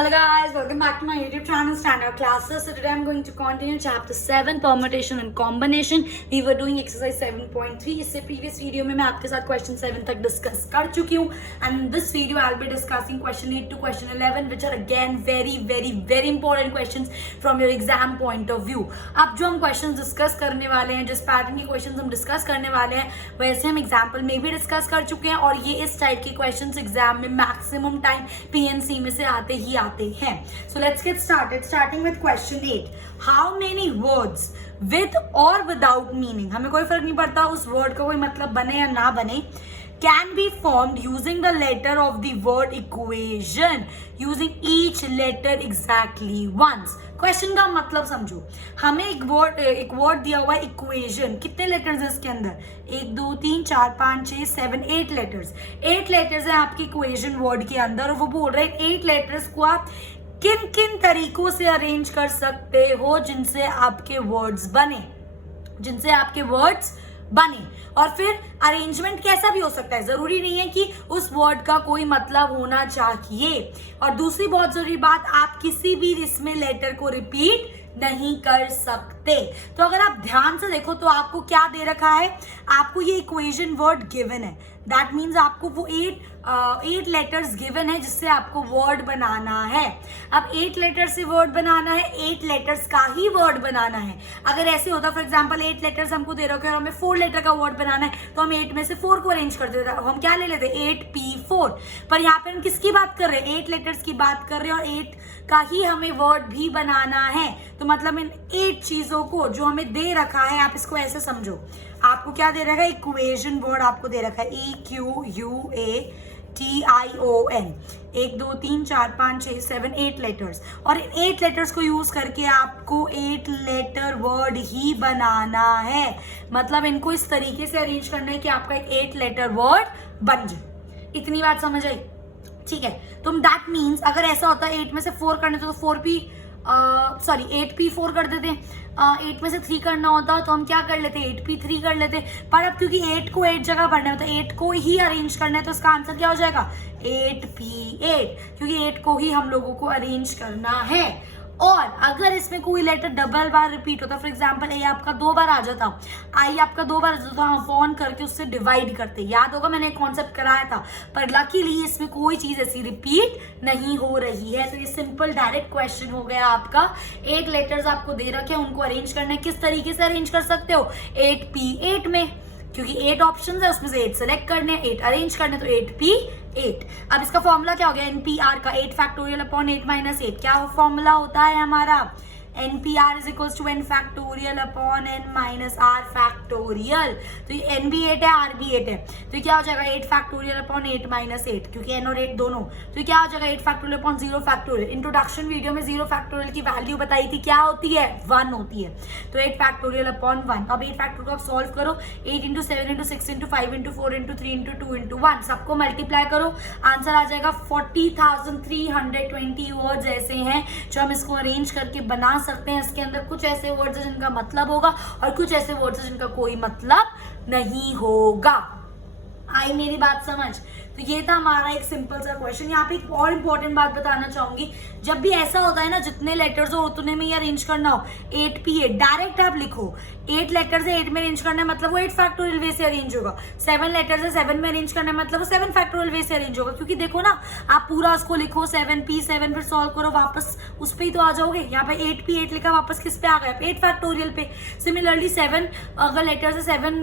Hello guys, welcome back to my YouTube channel Standard Classes. So today I'm going to continue chapter 7 permutation and combination. We were doing exercise 7.3. इससे previous video में मैं आपके साथ question 7 तक discuss कर चुकी हूँ. And in this video I'll be discussing question 8 to question 11, which are again very important questions from your exam point of view. अब जो हम questions discuss करने वाले हैं, जिस pattern के questions हम discuss करने वाले हैं, वैसे हम example में भी discuss कर चुके हैं और ये इस type के questions exam में maximum time PNC में से आते ही आते हैं. So let's get started, starting with question 8. How many words with or without meaning, हमें कोई फर्क नहीं पड़ता उस word का कोई मतलब बने या ना बने, can be formed using the letter of the word equation, using each letter exactly once. Question का मतलब समझो, हमें एक वर्ड दिया हुआ है इक्वेशन. कितने लेटर्स है इसके अंदर? 1 2 3 4 5 6 7 8 लेटर्स. 8 लेटर्स है आपकी इक्वेशन वर्ड के अंदर और वो बोल रहे हैं 8 लेटर्स को आप किन किन तरीकों से अरेंज कर सकते हो जिनसे आपके वर्ड्स बने. और फिर अरेंजमेंट कैसा भी हो सकता है, जरूरी नहीं है कि उस वर्ड का कोई मतलब होना चाहिए. और दूसरी बहुत जरूरी बात, आप किसी भी इसमें लेटर को रिपीट नहीं कर सकते. तो अगर आप ध्यान से देखो तो आपको क्या दे रखा है, आपको ये इक्वेशन वर्ड गिवन है. दैट मीन्स आपको वो 8 लेटर्स गिवन है जिससे आपको वर्ड बनाना है. अब 8 लेटर से वर्ड बनाना है, 8 लेटर्स का ही वर्ड बनाना है. अगर ऐसे होता फॉर एग्जांपल 8 लेटर्स हमको दे रखे हैं और हमें 4 लेटर का वर्ड बनाना है तो हम 8 में से 4 को अरेंज कर देते, हम क्या ले लेते 8P4. पर यहाँ पे हम किसकी बात कर रहे हैं, 8 लेटर्स की बात कर रहे हैं और 8 का ही हमें वर्ड भी बनाना है. तो मतलब इन 8 चीजों को जो हमें दे रखा है, आप इसको ऐसे समझो, आपको क्या दे रखा है, इक्वेशन वर्ड आपको दे रखा है EQUATION. 1 2 3 4 5 6 7 8 लेटर्स और इन 8 लेटर्स को यूज करके आपको 8 लेटर वर्ड ही बनाना है. मतलब इनको इस तरीके से अरेंज करना है कि आपका एक 8 लेटर वर्ड बन जाए. इतनी बात समझ आई? ठीक है. तो दैट मीन्स अगर ऐसा होता है 8 में से 4 करने तो 8P4 कर देते. 8 में से 3 करना होता तो हम क्या कर लेते, 8P3 कर लेते. पर अब क्योंकि 8 को 8 जगह पढ़ना है तो 8 को ही अरेंज करना है, तो इसका आंसर क्या हो जाएगा 8P8, क्योंकि 8 को ही हम लोगों को अरेंज करना है. और अगर इसमें कोई लेटर डबल बार रिपीट होता, फॉर एग्जांपल ए आपका 2 बार आ जाता, आई आपका 2 बार आ जाता, हम अपॉन करके उससे डिवाइड करते. याद होगा मैंने एक कॉन्सेप्ट कराया था. पर लकीली इसमें कोई चीज ऐसी रिपीट नहीं हो रही है. तो ये सिंपल डायरेक्ट क्वेश्चन हो गया आपका. 8 लेटर्स आपको दे रखे हैं, उनको अरेंज करना है. किस तरीके से अरेंज कर सकते हो, 8P8 में, क्योंकि 8 ऑप्शन है उसमें से 8 सेलेक्ट करने, 8 अरेंज करने, तो 8P8. अब इसका फॉर्मूला क्या हो गया, NPR का 8 फैक्टोरियल अपॉन 8 माइनस 8. क्या फॉर्मूला होता है हमारा, NPR is equal to N factorial upon N minus R factorial. तो ये N भी 8 है, R भी 8 है, तो ये क्या हो जाएगा 8 फैक्टोरियल अपॉन 8 माइनस 8, क्योंकि N और 8 दोनों. तो ये क्या हो जाएगा 8 factorial upon 0 factorial. Introduction video में 0 फैक्टोरियल की वैल्यू बताई थी, क्या होती है 1 होती है. तो 8 फैक्टोरियल अपॉन 1. अब 8 फैक्टोरियल को आप सॉल्व करो, 8 into 7 into 6 into 5 into 4 into 3 into 2 into 1, सबको मल्टीप्लाई करो, आंसर आ जाएगा 40,320 वर्ड्स ऐसे हैं जो हम इसको अरेंज करके बना सकते हैं. इसके अंदर कुछ ऐसे वर्ड्स हैं जिनका मतलब होगा और कुछ ऐसे वर्ड्स हैं जिनका कोई मतलब नहीं होगा. आई मेरी बात समझ? तो ये था हमारा एक सिंपल सा क्वेश्चन. यहाँ पे एक और इम्पोर्टेंट बात बताना चाहूंगी, जब भी ऐसा होता है ना जितने लेटर्स हो उतने में ही अरेंज करना हो, 8P8 डायरेक्ट आप लिखो. 8 लेटर्स है 8 में अरेंज करना है मतलब वो 8 फैक्टोरियल वे से अरेंज होगा. 7 लेटर्स है 7 में अरेंज करना है मतलब वो 7 फैक्टोरियल वे से अरेंज होगा. क्योंकि देखो ना, आप पूरा उसको लिखो 7P7 फिर सॉल्व करो, वापस उस पर ही तो आ जाओगे. यहाँ पे 8P8 लिखा, वापस किस पे आ गया 8 फैक्टोरियल पे. सिमिलरली 7 अगर लेटर्स है 7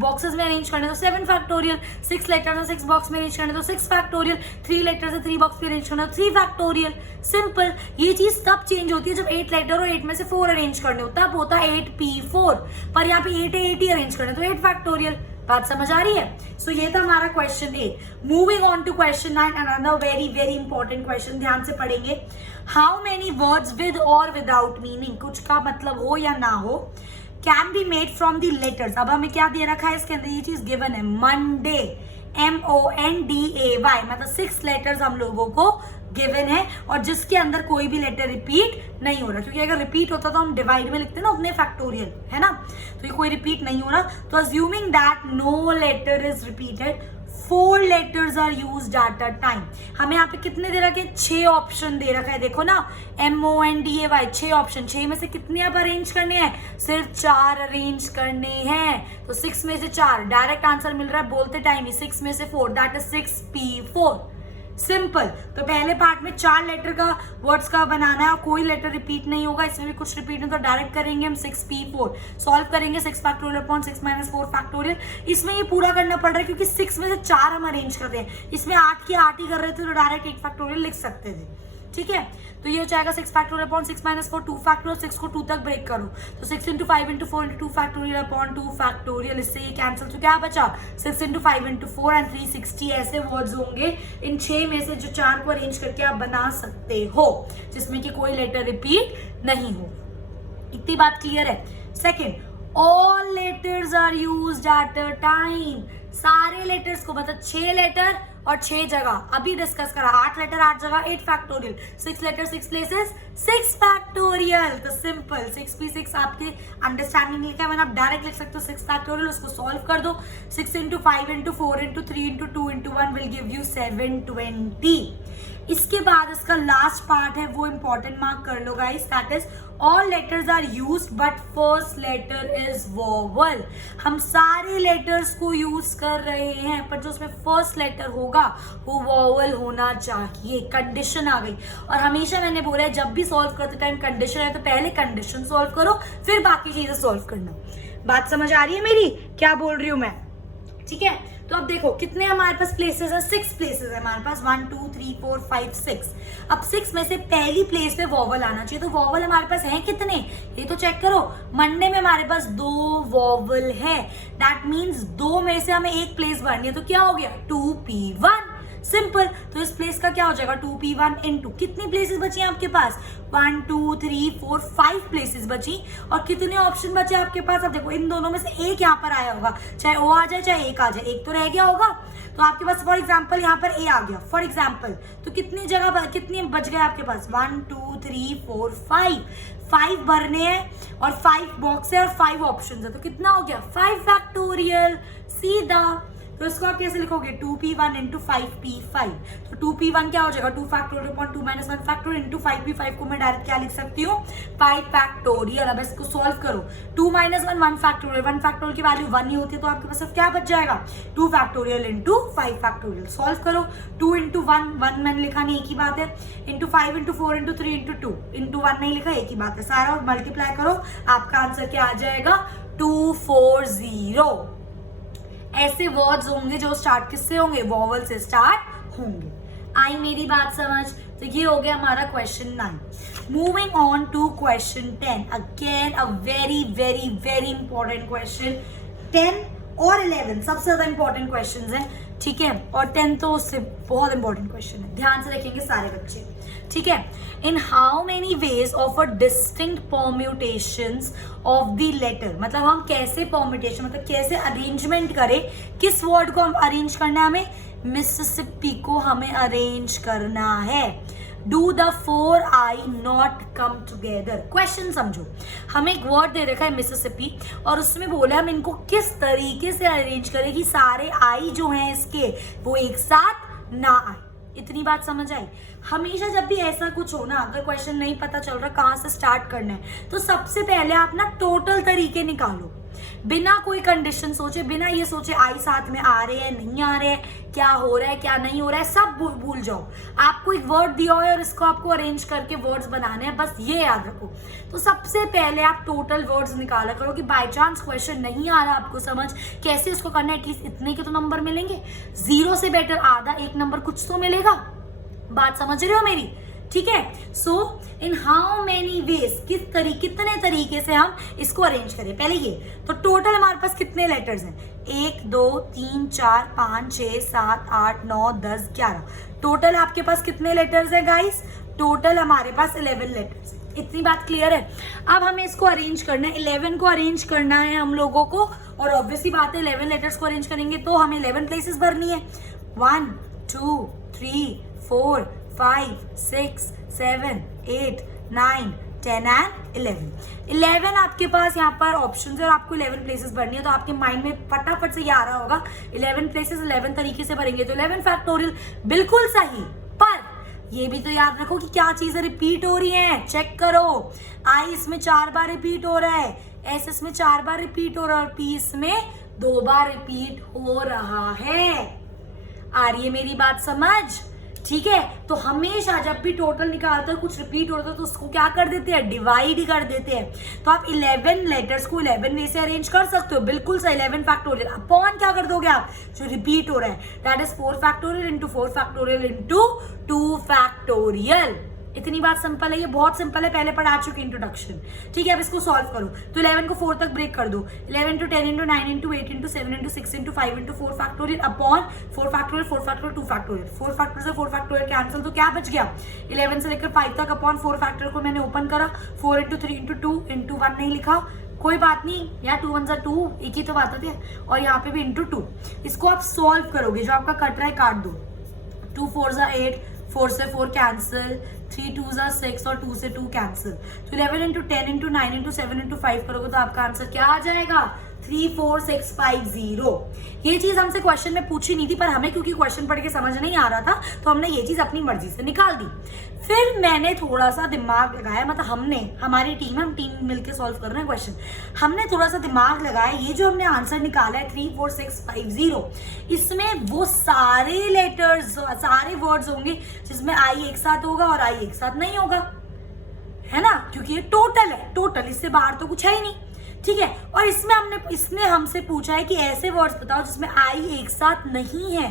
बॉक्सेस में अरेंज करना है तो 7 फैक्टोरियल. 6 लेटर्स है 6 बॉक्स में अरेंज करना है तो 6 फैक्टोरियल. 3 लेटर्स है 3 बॉक्स में अरेंज करना है 3 फैक्टोरियल. सिंपल. ये चीज तब चेंज होती है जब 8 लेटर और 8 में से 4 अरेंज करने हो, तब होता है 8P4. पर यहाँ पे 8 है 8 ही अरेंज करना है तो 8 फैक्टोरियल. बात समझ आ रही है? सो ये था हमारा question 8. Moving on to question 9, another very important question. ध्यान से पढ़ेंगे. हाउ मेनी वर्ड्स विद और विदाउट मीनिंग, कुछ का मतलब हो या ना हो, can be made from the letters. अब हमें क्या दे रखा है इसके अंदर, ये चीज गिवन है, मंडे, MONDAY, मतलब 6 लेटर्स हम लोगों को गिवन है और जिसके अंदर कोई भी लेटर रिपीट नहीं हो रहा. क्योंकि अगर रिपीट होता तो हम डिवाइड में लिखते ना उतने फैक्टोरियल, है ना. तो ये कोई रिपीट नहीं हो रहा. तो assuming that no letter is repeated, 4 letters are used at a time. हमें यहाँ पे कितने दे रखे, 6 ऑप्शन दे रखा है, देखो ना, MONDAY 6 ऑप्शन, 6 में से कितने आप अरेंज करने हैं, सिर्फ 4 अरेंज करने हैं। तो 6 में से 4, डायरेक्ट आंसर मिल रहा है बोलते टाइम ही, 6 में से 4, दैट इज 6P4। सिंपल। तो पहले पार्ट में 4 लेटर का वर्ड्स का बनाना है, कोई लेटर रिपीट नहीं होगा, इसमें भी कुछ रिपीट नहीं, तो डायरेक्ट करेंगे हम 6P4, सॉल्व करेंगे 6 फैक्टोरियल अपॉन 6 - 4 फैक्टोरियल। इसमें ये पूरा करना पड़ रहा है क्योंकि 6 में से 4 हम अरेंज कर रहे हैं, इसमें 8 की 8 ही कर रहे थे तो डायरेक्ट 8 फैक्टोरियल लिख सकते थे, ठीक है। तो ये हो जाएगा 6 फैक्टोरियल अपॉन 6 - 4 2 फैक्टोरियल, 6 को 2 तक ब्रेक करो तो 6 × 5 × 4 × 2 फैक्टोरियल अपॉन 2 फैक्टोरियल, इससे ये कैंसिल, तो क्या बचा 6 × 5 × 4 एंड 360 ऐसे वर्ड्स होंगे इन 6 में से जो 4 को अरेंज करके आप बना सकते हो जिसमें कि कोई लेटर रिपीट नहीं हो। इतनी बात क्लियर है। Second, all letters are used at a time. सारे लेटर्स को, मतलब 6 लेटर और 6 जगह अभी डिस्कस करा, 8 लेटर 8 जगह 8 फैक्टोरियल, 6 लेटर 6 प्लेसेस 6 फैक्टोरियल। तो सिंपल 6P6 आपके अंडरस्टैंडिंग लिखा है, मैंने आप डायरेक्ट लिख सकते हो 6 फैक्टोरियल, उसको सॉल्व कर दो। 6 × 5 × 4 × 3 × 2 × 1 विल गिव यू 720। इसके बाद इसका लास्ट पार्ट है, वो इंपॉर्टेंट मार्क कर लो guys, that is all letters are used but first letter is vowel. हम सारे लेटर्स को यूज कर रहे हैं पर जो उसमें फर्स्ट लेटर होगा वो वोवल होना चाहिए। कंडीशन आ गई, और हमेशा मैंने बोला है जब भी सॉल्व करते टाइम कंडीशन है तो पहले कंडीशन सॉल्व करो फिर बाकी चीजें सॉल्व करना। बात समझ आ रही है मेरी, क्या बोल रही हूं मैं, ठीक है। तो अब देखो कितने हमारे पास प्लेसेस है, 6 प्लेसेस है हमारे पास, 1 2 3 4 5 6। अब 6 में से पहली प्लेस पे वॉवल आना चाहिए, तो वॉवल हमारे पास है कितने, ये तो चेक करो। मंडे में हमारे पास 2 वॉवल है, दैट मीन्स 2 में से हमें एक प्लेस भरनी है, तो क्या हो गया 2P1। सिंपल। तो इस प्लेस का क्या हो जाएगा 2P1 × कितनी प्लेसेस बची हैं आपके पास, 1 2 3 4 5 प्लेसेस बची, और कितने ऑप्शन बचे आपके पास। अब देखो इन दोनों में से एक यहाँ पर आया होगा, चाहे O आ जाए चाहे एक आ जाए, एक तो रह गया होगा। तो आपके पास फॉर एग्जाम्पल यहाँ पर A आ गया फॉर एग्जाम्पल, तो कितनी जगह कितनी बच गए आपके पास 1 2 3 4 5 भरने हैं और 5 बॉक्स है और 5 ऑप्शन है, तो कितना हो गया 5 फैक्टोरियल सीधा। तो इसको आप कैसे लिखोगे 2P1 × 5P5। तो 2P1 क्या हो जाएगा 2 फैक्टोरियल अपॉन 2 - 1 फैक्टोरियल × 5P5 को मैं डायरेक्ट क्या लिख सकती हूँ 5 फैक्टोरियल। अब इसको सॉल्व करो, 2 - 1 1 फैक्टोरियल, 1 फैक्टोरियल की वैल्यू 1 ही होती है, तो आपके पास अब क्या बच जाएगा 2 फैक्टोरियल × 5 फैक्टोरियल। सॉल्व करो, 2 × 1 मैंने लिखा नहीं, एक ही बात है, × 5 × 4 × 3 × 2 × 1 नहीं लिखा, एक ही बात है, सारा मल्टीप्लाई करो, आपका आंसर क्या आ जाएगा 240। ऐसे वर्ड्स होंगे जो स्टार्ट किससे होंगे, वॉवल से स्टार्ट होंगे। आई मेरी बात समझ। तो ये हो गया हमारा question 9। Moving on to question 10, again a very very very important question. 10 और 11 सबसे ज्यादा इंपॉर्टेंट क्वेश्चन हैं, ठीक है, और 10 तो उससे बहुत इंपॉर्टेंट क्वेश्चन है, ध्यान से रखेंगे सारे बच्चे, ठीक है। In how many ways of a distinct permutations of the letter, मतलब हम कैसे परम्यूटेशन, मतलब कैसे अरेंजमेंट करें, किस वर्ड को हम अरेंज करना है, हमें मिसिसिपी को हमें अरेंज करना है। Do the 4 I not come together. Question समझो, हमें एक वर्ड दे रखा है मिसिसिपी और उसमें बोला हम इनको किस तरीके से अरेंज करें कि सारे I जो हैं इसके वो एक साथ ना आए। इतनी बात समझ आई। हमेशा जब भी ऐसा कुछ हो ना, अगर क्वेश्चन नहीं पता चल रहा कहाँ से स्टार्ट करना है, तो सबसे पहले आप ना टोटल तरीके निकालो, बिना कोई कंडीशन सोचे, बिना ये सोचे आई साथ में आ रहे हैं नहीं आ रहे हैं, क्या हो रहा है क्या नहीं हो रहा है, सब भूल जाओ। आपको एक वर्ड दिया हो और इसको आपको अरेंज करके वर्ड्स बनाने हैं, बस ये याद रखो। तो सबसे पहले आप टोटल वर्ड्स निकाला करो कि बाय चांस क्वेश्चन नहीं आ रहा आपको समझ कैसे उसको करना है, एटलीस्ट इतने के तो नंबर मिलेंगे, 0 से बेटर आधा 1 नंबर कुछ तो मिलेगा। बात समझ रहे हो मेरी, ठीक है। सो इन हाउ मेनी वेज, कितने तरीके से हम इसको अरेंज करें, पहले ये। तो टोटल हमारे पास कितने लेटर्स हैं, 1 2 3 4 5 6 7 8 9 10 11। टोटल आपके पास कितने लेटर्स हैं गाइस, टोटल हमारे पास 11 लेटर्स। इतनी बात क्लियर है। अब हमें इसको अरेंज करना है, 11 को अरेंज करना है हम लोगों को, और ऑब्वियसली बात है 11 लेटर्स को अरेंज करेंगे तो हमें 11 प्लेसेस भरनी है। 1 2 3 4 5 6 7 8 9 10 एंड 11 आपके पास यहाँ पर ऑप्शन है और आपको 11 प्लेसेस भरनी है, तो आपके माइंड में फटाफट से ये आ रहा होगा 11 प्लेसेस 11 तरीके से भरेंगे तो 11 फैक्टोरियल बिल्कुल सही। पर ये भी तो याद रखो कि क्या चीजें रिपीट हो रही हैं, चेक करो। आई इसमें 4 बार रिपीट हो रहा है, एस इसमें 4 बार रिपीट हो रहा है और पी इसमें 2 बार रिपीट हो रहा है। आ रही है मेरी बात समझ? ठीक है, तो हमेशा जब भी टोटल निकालते हो कुछ रिपीट होता है तो उसको क्या कर देते हैं, डिवाइड ही कर देते हैं। तो आप 11 लेटर्स को 11 वे से अरेंज कर सकते हो, बिल्कुल सही। 11 फैक्टोरियल अपॉन क्या कर दोगे आप, जो रिपीट हो रहा है, that is 4 factorial into 4 factorial into 2 factorial. इतनी बात सिंपल है, ये बहुत सिंपल है, पहले पढ़ा चुकी इंट्रोडक्शन। ठीक है, अब इसको सॉल्व करो तो 11 को 4 तक ब्रेक कर दो। 11 into 10 into 9 into 8 into 7 into 6 into 5 into 4 factorial upon 4 factorial 4 factorial 2 factorial. 4 factorial से 4 फैक्टोरियल कैंसिल, तो क्या बच गया 11 से लेकर 5 तक अपॉन 4 फैक्टोरियल को मैंने ओपन करा, 4 इंटू 3 इंटू 2 इंटू 1 नहीं लिखा, कोई बात नहीं, यहाँ 2 1 2 एक ही तो बात होती है, और यहाँ पे भी इंटू 2। इसको आप सॉल्व करोगे, जो आपका कट रहा है काट दो, 2 4 8, 4 से 4 कैंसिल, 3 2 6 और 2 से 2 कैंसिल। तो 11 इंटू 10 इंटू 9 इंटू 7 इंटू 5 करोगे तो आपका आंसर क्या आ जाएगा, 34650। ये चीज हमसे क्वेश्चन में पूछी नहीं थी, पर हमें क्योंकि क्वेश्चन पढ़ के समझ नहीं आ रहा था तो हमने ये चीज अपनी मर्जी से निकाल दी। फिर मैंने थोड़ा सा दिमाग लगाया, मतलब हमने, हमारी टीम है, हम टीम मिलकर सॉल्व कर रहे हैं क्वेश्चन, हमने थोड़ा सा दिमाग लगाया। ये जो हमने आंसर निकाला है 34650, इसमें वो सारे लेटर्स, सारे वर्ड्स होंगे जिसमें आई एक साथ होगा और आई एक साथ नहीं होगा, है ना, क्योंकि ये टोटल है, टोटल, इससे बाहर तो कुछ है ही नहीं। ठीक है, और इसने हमसे पूछा है कि ऐसे वर्ड्स बताओ जिसमें आई एक साथ नहीं है।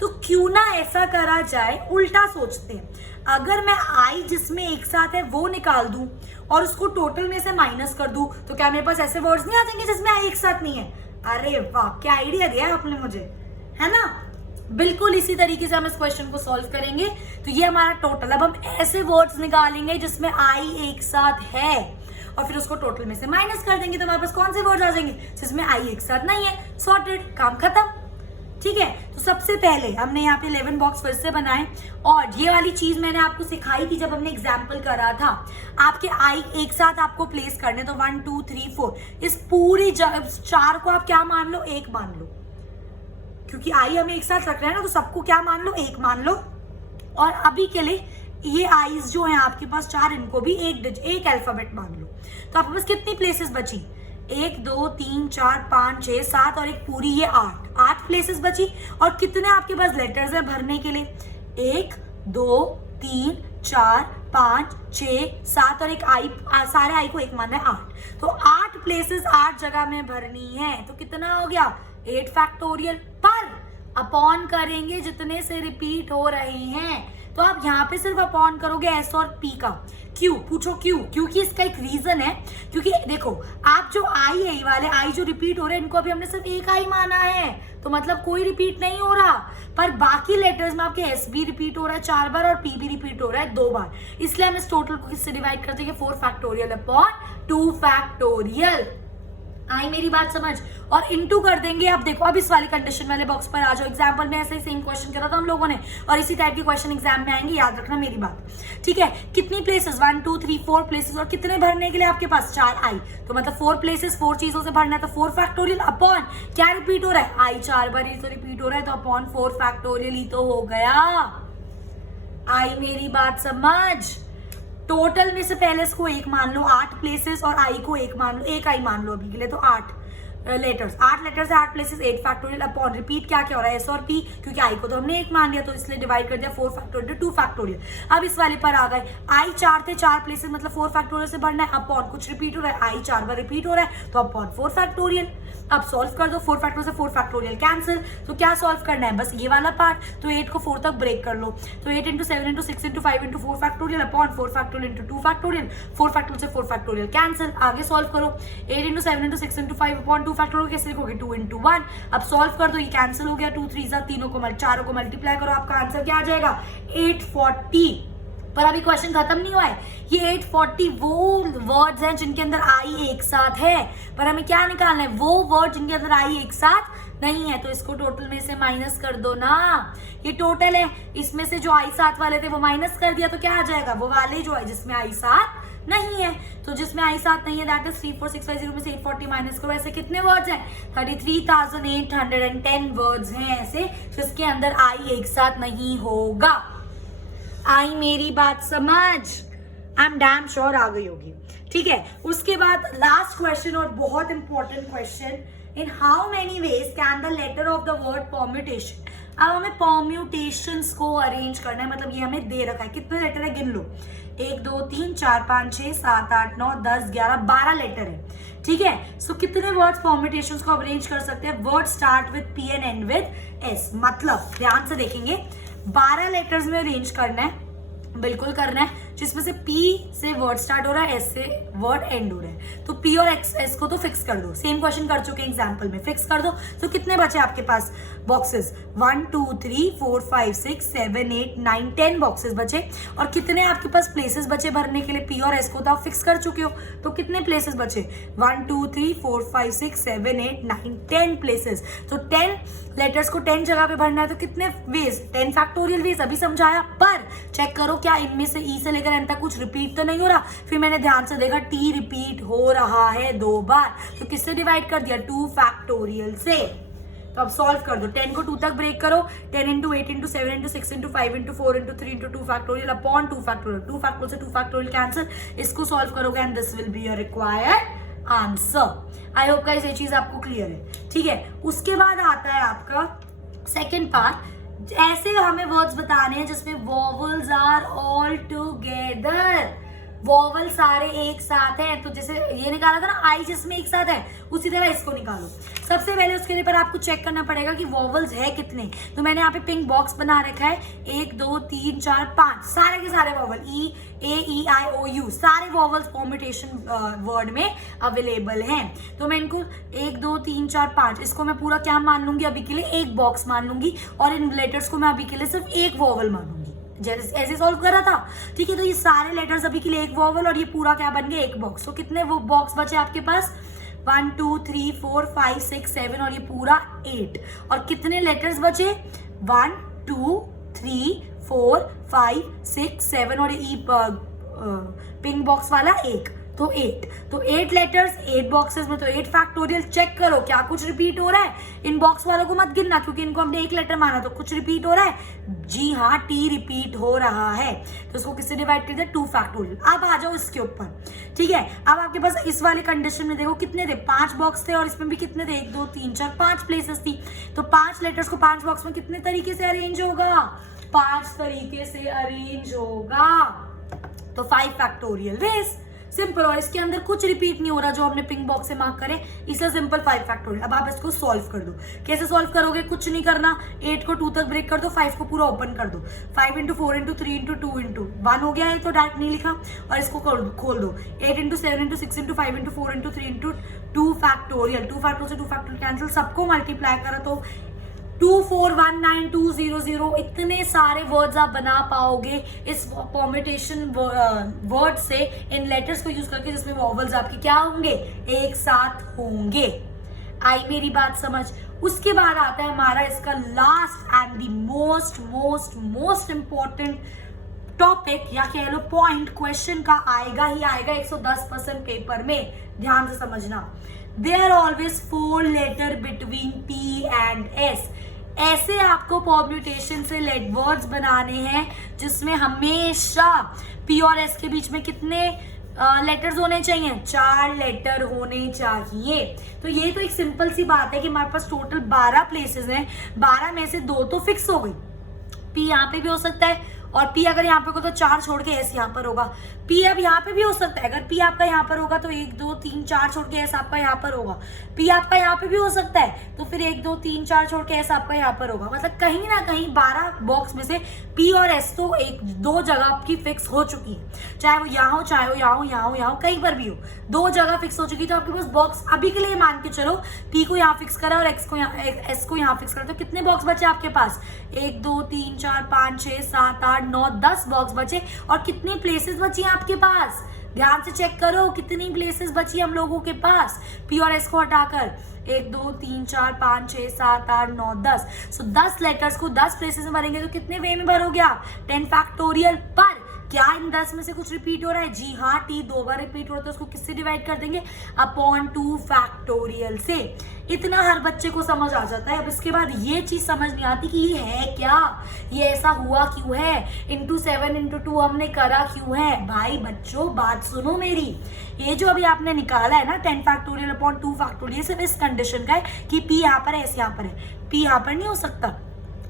तो क्यों ना ऐसा करा जाए, उल्टा सोचते हैं। अगर मैं आई जिसमें एक साथ है वो निकाल दूं और उसको टोटल में से माइनस कर दूं, तो क्या मेरे पास ऐसे वर्ड्स नहीं आ जाएंगे जिसमें आई एक साथ नहीं है? अरे वाह, क्या आइडिया दिया आपने मुझे, है ना। बिल्कुल इसी तरीके से हम इस क्वेश्चन को सॉल्व करेंगे। तो ये हमारा टोटल, अब हम ऐसे वर्ड्स निकालेंगे जिसमें आई एक साथ है और फिर उसको टोटल में से माइनस कर देंगे, तो हमारे पास कौन से वर्ड्स आ जाएंगे जिसमें आई एक साथ नहीं है। सॉर्टेड, काम खत्म। ठीक है, तो सबसे पहले हमने यहाँ पे 11 बॉक्स फिर से बनाए, और ये वाली चीज मैंने आपको सिखाई थी जब हमने एग्जाम्पल करा था। आपके आई एक साथ आपको प्लेस करने, तो 1 2 3 4, इस पूरी 4 को आप क्या मान लो, 1 मान लो, क्योंकि आई हमें एक साथ रखना है ना, तो सबको क्या मान लो, 1 मान लो। और अभी के लिए ये आईज जो है आपके पास 4, इनको भी एक अल्फाबेट मान लो। तो आपके पास कितनी प्लेसेस बची, 1 2 3 4 5 6 7 और एक पूरी ये 8 प्लेसेस बची। और कितने आपके पास लेटर्स है भरने के लिए, 1 2 3 4 5 6 7 और एक आई, सारे आई को 1 मानना है, 8। तो 8 प्लेसेस 8 जगह में भरनी है, तो कितना हो गया, 8 फैक्टोरियल। पर अपॉन करेंगे जितने से रिपीट हो रहे हैं, तो आप यहाँ पे सिर्फ अपॉन करोगे एस और पी का। क्यों, पूछो क्यों? क्योंकि इसका एक रीजन है, क्योंकि देखो आप जो आई है, ये वाले आई जो रिपीट हो रहे हैं, इनको अभी हमने सिर्फ एक आई माना है, तो मतलब कोई रिपीट नहीं हो रहा। पर बाकी लेटर्स में आपके एस भी रिपीट हो रहा है 4 बार और पी भी रिपीट हो रहा है 2 बार, इसलिए हम इस टोटल को किससे डिवाइड करते हैं, 4 फैक्टोरियल अपॉन 2 फैक्टोरियल। आई मेरी बात समझ, और इनटू कर देंगे। अब देखो, अब इस वाली कंडीशन वाले बॉक्स पर आ जाओ। एग्जांपल में ऐसे ही सेम क्वेश्चन करा था हम लोगों ने, और इसी टाइप के क्वेश्चन एग्जाम में आएंगे, याद रखना मेरी बात। ठीक है, कितनी प्लेसेस, 1 2 3 4 प्लेसेस, और कितने भरने के लिए आपके पास 4 आई, तो मतलब 4 प्लेसेस 4 चीजों से भरना है, तो 4 फैक्टोरियल अपॉन क्या रिपीट हो रहा है, आई 4 बार ही तो रिपीट हो रहा है, तो अपॉन 4 फैक्टोरियल ही तो हो गया। आई मेरी बात समझ, टोटल में से पहले इसको 1 मान लो, 8 प्लेसेस, और आई को 1 मान लो, 1 आई मान लो अभी के लिए, तो 8 लेटर्स, 8 लेटर्स है, 8 प्लेसेस, 8 फैक्टोरियल अपॉन रिपीट क्या क्या हो रहा है, एस और पी, क्योंकि आई को तो हमने 1 मान लिया, तो इसलिए डिवाइड कर दिया 4 फैक्टोरियल 2 फैक्टोरियल। अब इस वाले पर आ गए, आई 4 थे, 4 प्लेसेस मतलब 4 फैक्टोरियल से भरना है, अपॉन कुछ रिपीट हो रहा है, आई 4 बार रिपीट हो रहा है, तो अपॉन 4 फैक्टोरियल। अब सॉल्व कर दो, 4 फैक्टोरियल से 4 फैक्टोरियल कैंसिल, तो क्या सॉल्व करना है, बस ये वाला पार्ट। तो 8 को 4 तक ब्रेक कर लो, तो 8 into 7 into 6 into 5 into 4 factorial upon 4 factorial into 2 factorial, 4 factorial से 4 फैक्टोरियल कैंसिल। आगे सॉल्व करो, 8 into 7 into 6 into 5 upon 2 factorial कैसे लिखोगे, 2 इंटू 1। अब सॉल्व कर दो, ये कैंसिल हो गया, 2 3 तीनों को 4 को मल्टीप्लाई करो, आपका आंसर क्या आ जाएगा, 840। पर अभी क्वेश्चन खत्म नहीं हुआ है, ये 840 वो वर्ड्स हैं जिनके अंदर आई एक साथ है, पर हमें क्या निकालना है, वो वर्ड जिनके अंदर आई एक साथ नहीं है, तो इसको टोटल में से माइनस कर दो ना। ये टोटल है, इसमें से जो आई साथ वाले थे वो माइनस कर दिया, तो क्या आ जाएगा, वो वाले जो है जिसमें आई साथ नहीं है, तो जिसमें आई साथ नहीं है दैट इज 34650 में से 840 माइनस करो। ऐसे कितने वर्ड्स हैं? 33,810 वर्ड्स हैं ऐसे जिसके अंदर आई एक साथ नहीं होगा। आई मेरी बात समझ? आई एम डैम श्योर आ गई होगी। ठीक है, उसके बाद लास्ट क्वेश्चन और बहुत important question, in how many ways can the letter of the word permutation. अब हमें परम्यूटेशंस को अरेंज करना है, मतलब ये हमें दे रखा है, कितने लेटर है गिन लो, 1 2 3 4 5 6 7 8 9 10 11 12 लेटर है। ठीक है, सो कितने वर्ड्स परम्यूटेशंस को अरेंज कर सकते हैं? Word start with P and and with S, मतलब ध्यान से देखेंगे 12 लेटर्स में अरेंज करना है, बिल्कुल करना है, जिसमें से P से वर्ड स्टार्ट हो रहा है, S से वर्ड एंड हो रहा है। तो P और S को तो फिक्स कर दो, सेम क्वेश्चन कर चुके हैं एग्जाम्पल में, फिक्स कर दो। तो कितने बचे आपके पास बॉक्सेस? 1 2 3 4 5 6 7 8 9 10 बॉक्सेस बचे। और कितने आपके पास प्लेसेस बचे भरने के लिए? P और S को तो आप फिक्स कर चुके हो, तो कितने प्लेसेस बचे? 1 2 3 4 5 6 7 8 9 10 प्लेसेस। तो 10 लेटर्स को 10 जगह पे भरना है, तो कितने वेज? 10 फैक्टोरियल वेज अभी समझाया, पर चेक करो क्या इनमें से ई से लेकर एन तक कुछ रिपीट तो नहीं हो रहा। फिर मैंने ध्यान से देखा टी रिपीट हो रहा है 2 बार, तो किससे डिवाइड कर दिया? 2 फैक्टोरियल से। तो अब सॉल्व कर दो, 10 को 2 तक ब्रेक करो, 10 into 8 into 7 into 6 into 5 into 4 into 3 into 2 factorial upon 2 factorial, 2 factorial से 2 फैक्टोरियल कैंसिल। इसको सॉल्व करोगे and this will be your required answer. I hope guys ये चीज आपको क्लियर है। ठीक है, उसके बाद आता है आपका सेकेंड पार्ट। ऐसे हमें वर्ड्स बताने हैं जिसमें vowels are all together, vowel सारे एक साथ हैं। तो जैसे ये निकाला था ना आई जिसमें एक साथ है, उसी तरह इसको निकालो। सबसे पहले उसके लिए पर आपको चेक करना पड़ेगा कि वॉवल्स है कितने। तो मैंने यहाँ पे पिंक बॉक्स बना रखा है, 1 2 3 4 5 सारे के सारे vowel, E A E I O U सारे वॉवल्स परम्यूटेशन वर्ड में अवेलेबल हैं। तो मैं इनको 1 2 3 4 5 इसको मैं पूरा क्या मान लूंगी अभी के लिए? एक बॉक्स मान लूंगी, और इन लेटर्स को मैं अभी के लिए सिर्फ एक वॉवल मानूंगी, जैसे ऐसे सॉल्व करा था। ठीक है, तो ये सारे लेटर्स अभी के लिए एक वॉवल और ये पूरा क्या बन गया? एक बॉक्स। तो कितने वो बॉक्स बचे आपके पास? 1 2 3 4 5 6 7 और ये पूरा 8। और कितने लेटर्स बचे? 1 2 3 4 5 6 7 और ये पिंक बॉक्स वाला 1, तो 8। तो 8 लेटर्स 8 बॉक्सेस में, तो 8 फैक्टोरियल। चेक करो क्या कुछ रिपीट हो रहा है? इन बॉक्स वालों को मत गिनना क्योंकि इनको हमने एक लेटर माना, तो कुछ रिपीट हो रहा है। जी हाँ, टी रिपीट हो रहा है, तो इसको किससे डिवाइड कर दिया? 2 फैक्टोरियल। अब आ जाओ इसके ऊपर। ठीक है, अब आपके पास इस वाले कंडीशन में देखो कितने थे? 5 बॉक्स थे और इसमें भी कितने थे? 1 2 3 4 5 प्लेसेस थी। तो 5 लेटर्स को 5 बॉक्स में कितने तरीके से अरेंज होगा? 5 तरीके से अरेंज होगा, तो 5 फैक्टोरियल वेज। सिंपल, और इसके अंदर कुछ रिपीट नहीं हो रहा जो हमने पिंक बॉक्स से मार्क करे, इसलिए सिंपल 5 फैक्टोरियल। अब आप इसको सॉल्व कर दो। कैसे सॉल्व करोगे? कुछ नहीं करना, 8 को 2 तक ब्रेक कर दो, 5 को पूरा ओपन कर दो, 5 इंटू 4 इंटू 3 इंटू 2 इंटू 1 हो गया है, तो डायरेक्ट नहीं लिखा, और इसको खोल दो, 8 into 7 into 6 into 5 into 4 into 3 into 2 factorial, 2 factorial से 2 फैक्टोरियल कैंसिल, सबको मल्टीप्लाई करा तो 2419200। इतने सारे वर्ड्स आप बना पाओगे इस परम्यूटेशन वर्ड से, इन लेटर्स को यूज करके, जिसमें वॉवल्स आपके क्या होंगे? एक साथ होंगे। आई मेरी बात समझ? उसके बाद आता है हमारा इसका last and the most most most important topic, या कह लो पॉइंट, क्वेश्चन का आएगा ही आएगा 110% पेपर में। ध्यान से समझना, there are always 4 letter between P and S। ऐसे आपको परम्यूटेशन से वर्ड्स बनाने हैं जिसमें हमेशा P और S के बीच में कितने लेटर्स होने चाहिए? 4 लेटर होने चाहिए। तो ये तो एक सिंपल सी बात है कि हमारे पास टोटल 12 प्लेसेस हैं, 12 में से 2 तो फिक्स हो गई। P यहाँ पे भी हो सकता है, और P अगर यहाँ पे होगा तो 4 छोड़ के S यहाँ पर होगा। P अब यहाँ पे भी हो सकता है, अगर P आपका यहाँ पर होगा तो 1 2 3 4 छोड़ के S आपका यहाँ पर होगा। P आपका यहाँ पे भी हो सकता है, तो फिर 1 2 3 4 छोड़ के S आपका यहाँ पर होगा। मतलब कहीं ना कहीं 12 बॉक्स में से P और S तो 1-2 जगह आपकी फिक्स हो चुकी है, चाहे वो यहाँ हो, चाहे वो यहाँ हो, कहीं पर भी हो, 2 जगह फिक्स हो चुकी। तो आपके पास बॉक्स अभी के लिए मान के चलो P को यहाँ फिक्स करा और S को यहाँ फिक्स करा, तो कितने बॉक्स बचे आपके पास? 1 2 3 4 5 6 7 8 9 10 बॉक्स बचे। और कितनी प्लेसेस बची हैं आपके पास? ध्यान से चेक करो कितनी प्लेसेस बची हम लोगों के पास P और S को हटाकर। 1 2 3 4 5 6 7 8 9 10। सो 10 लेटर्स को 10 प्लेसेस में भरेंगे तो कितने वे में भरोगे आप? 10 फैक्टोरियल। पर क्या इन 10 में से कुछ रिपीट हो रहा है? जी हाँ, t 2 बार रिपीट हो रहा है तो उसको किससे डिवाइड कर देंगे? अपॉन 2 फैक्टोरियल से। इतना हर बच्चे को समझ आ जाता है। अब इसके बाद ये चीज समझ नहीं आती कि ये है क्या, ये ऐसा हुआ क्यों है, इंटू 7 इंटू 2 हमने करा क्यों है? भाई बच्चों बात सुनो मेरी, ये जो अभी आपने निकाला है ना 10 फैक्टोरियल अपॉन 2 फैक्टोरियल, सिर्फ इस कंडीशन का है कि p यहाँ पर है, s यहाँ पर है। p यहाँ पर नहीं हो सकता,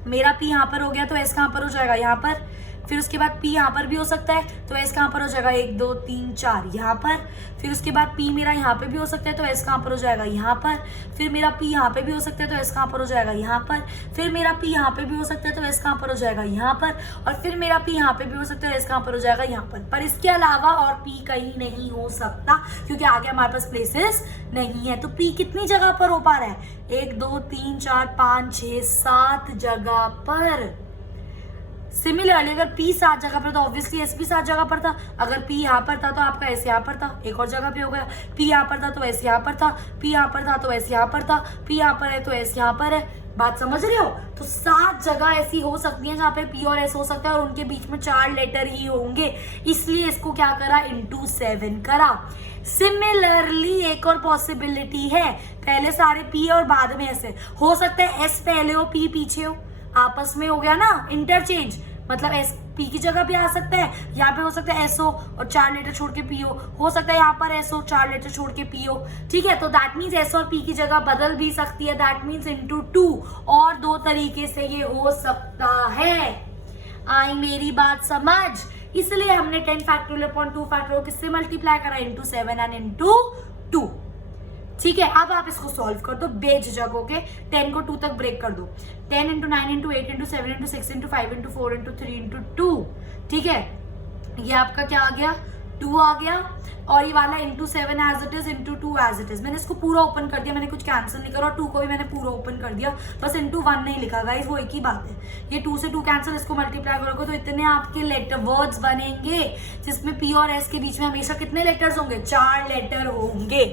मेरा p यहाँ पर हो गया तो s कहाँ पर हो जाएगा? यहाँ पर। फिर उसके बाद p यहाँ पर भी हो सकता है तो s कहाँ पर हो जाएगा? 1 2 3 4 यहाँ पर। फिर उसके बाद p मेरा यहाँ पे भी हो सकता है तो s कहाँ पर हो जाएगा? यहाँ पर। फिर मेरा p यहाँ पे भी हो सकता है तो s कहाँ पर हो जाएगा? यहाँ पर। फिर मेरा p यहाँ पे भी हो सकता है तो s कहाँ पर हो जाएगा? यहाँ पर। और फिर मेरा p यहाँ पे भी हो सकता है s कहाँ पर हो जाएगा? यहाँ पर इसके अलावा और p कहीं नहीं हो सकता क्योंकि आगे हमारे पास प्लेसेस नहीं है। तो p कितनी जगह पर हो पा रहा है? 1 2 3 4 5 6 7 जगह पर। सिमिलरली अगर p 7 जगह पर तो ऑब्वियसली s भी 7 जगह पर था। अगर p यहाँ पर था तो आपका s यहाँ पर था, एक और जगह पे हो गया। p यहाँ पर था तो s यहाँ पर था, p यहाँ पर था तो s यहाँ पर था, p यहाँ पर है तो s यहाँ पर है। बात समझ रहे हो? तो 7 जगह ऐसी हो सकती है जहाँ पे p और s हो सकता है और उनके बीच में 4 लेटर ही होंगे, इसलिए इसको क्या करा? इंटू 7 करा। सिमिलरली एक और पॉसिबिलिटी है, पहले सारे p और बाद में s है। हो सकता है s पहले हो p पीछे हो, आपस में हो गया ना इंटरचेंज, मतलब एस पी की जगह भी आ सकता है, यहाँ पे हो सकता है एस हो और 4 लेटर छोड़ के पी हो सकता है यहाँ पर एस हो 4 लेटर छोड़ के पी हो। ठीक है, तो दैट मीन्स एस और पी की जगह बदल भी सकती है, दैट मीन्स इंटू 2, और 2 तरीके से ये हो सकता है। आई मेरी बात समझ? इसलिए हमने 10 फैक्टोरियल अपॉन 2 फैक्टोरियल किससे मल्टीप्लाई करा? Into 7 and into 2। ठीक है, अब आप इसको सॉल्व कर दो बेझिझक होके, 10 को 2 तक ब्रेक कर दो। 10 into 9 into 8 into 7 into 6 into 5 into 4 into 3 into 2। ठीक है, ये आपका क्या आ गया? 2 आ गया, और ये वाला into 7 as it is into 2 as it is. मैंने इसको पूरा ओपन कर दिया, मैंने कुछ कैंसिल नहीं करा, और 2 को भी मैंने पूरा ओपन कर दिया, बस इंटू 1 नहीं लिखा गाइस, वो एक ही बात है। ये 2 से 2 कैंसिल, इसको मल्टीप्लाई करोगे तो इतने आपके लेटर वर्ड्स बनेंगे जिसमें p और s के बीच में हमेशा कितने लेटर्स होंगे? 4 लेटर होंगे।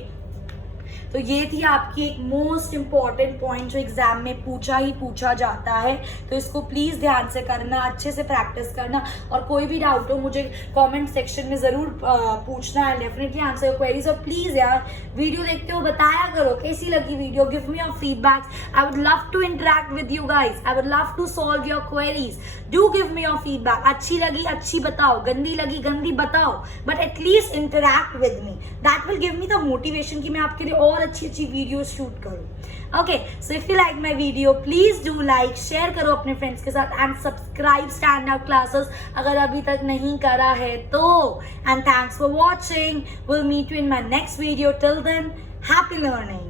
तो ये थी आपकी एक मोस्ट इंपॉर्टेंट पॉइंट जो एग्जाम में पूछा ही पूछा जाता है, तो इसको प्लीज ध्यान से करना, अच्छे से प्रैक्टिस करना, और कोई भी डाउट हो मुझे कमेंट सेक्शन में जरूर पूछना है, डेफिनेटली आंसर योर क्वेरीज। और प्लीज यार वीडियो देखते हो बताया करो कैसी लगी video, give me your feedbacks, I would love to interact with you guys, I would love to solve your queries, do give me your feedback. अच्छी लगी अच्छी बताओ, गंदी लगी गंदी बताओ, but at least interact with me, that will give me the motivation कि मैं आपके लिए और अच्छी अच्छी वीडियो शूट करूं। Okay, so if you like my video please do like, share करो अपने फ्रेंड्स के साथ, and subscribe stand out classes अगर अभी तक नहीं करा है तो। And thanks for watching, will meet you in my next video, till then happy learning.